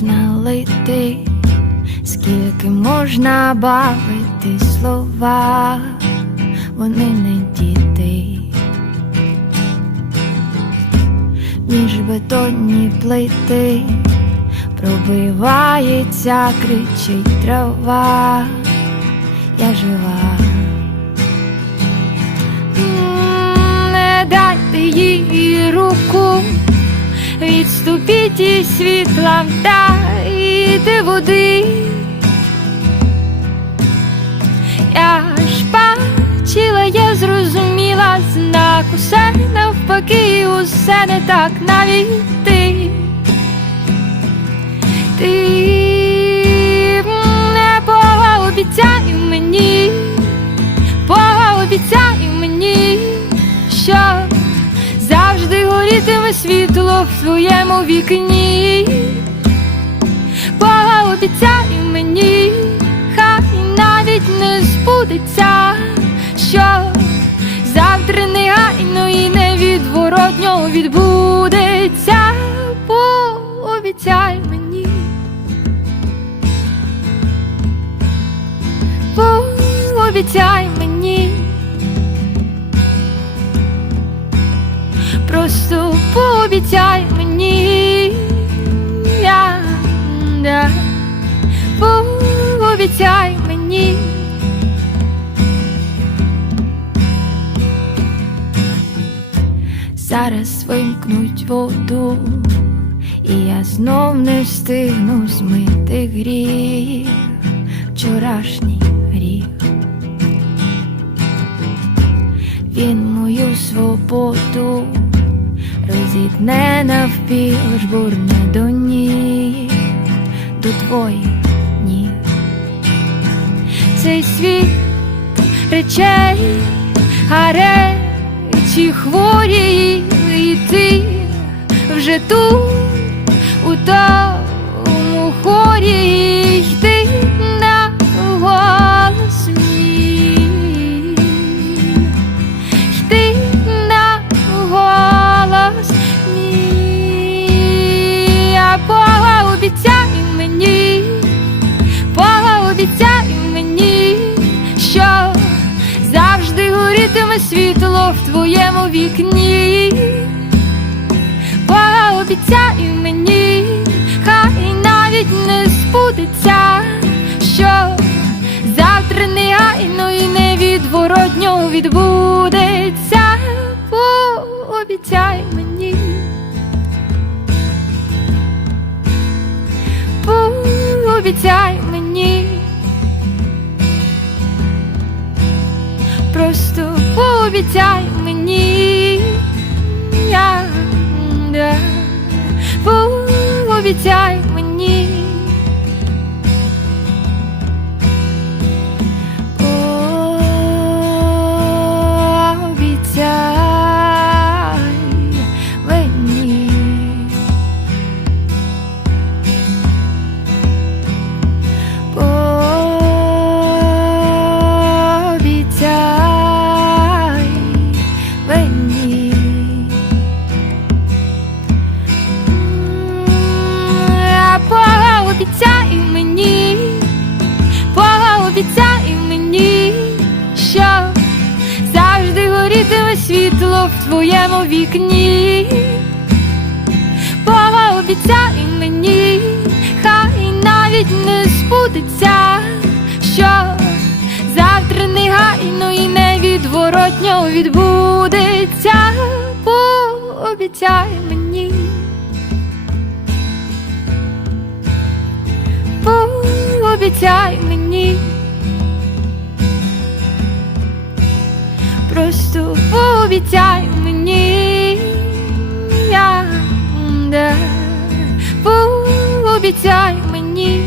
плити, скільки можна бавити слова, вони не діти. Між бетонні плити пробивається, кричить трава, я жива. Відступіть і світла вдайте води. Я ж бачила, я зрозуміла знак, усе навпаки, усе не так навіть ти. Ти не пообіцяй мені, світло в твоєму вікні. Пообіцяй мені, хай навіть не збудеться, що завтра негайно і невідворотньо відбудеться. Пообіцяй мені. Пообіцяй Просто пообіцяй мені. Я, да. Пообіцяй мені. Зараз вимкнуть воду, і я знов не встигну змити гріх, вчорашній гріх. Він мою свободу розітне навпіл, жбурне до ніг, до твоїх ніг. Цей світ речей, а речі хворі, і ти вже тут, у тому горітиме світло в твоєму вікні. Пообіцяй мені, хай навіть не збудеться, що завтра негайно і невідворотньо відбудеться. Пообіцяй мені. Пообіцяй мені. Просто пообіцяй мені. Пообіцяй Пообіцяй мені, пообіцяй мені, що завжди горітиме світло в твоєму вікні. Пообіцяй мені, хай навіть не збудеться, що завтра негайно і невідворотньо відбудеться. Пообіцяй мені. Пообіцяй мені. Просто пообіцяй мені. Да. Пообіцяй мені.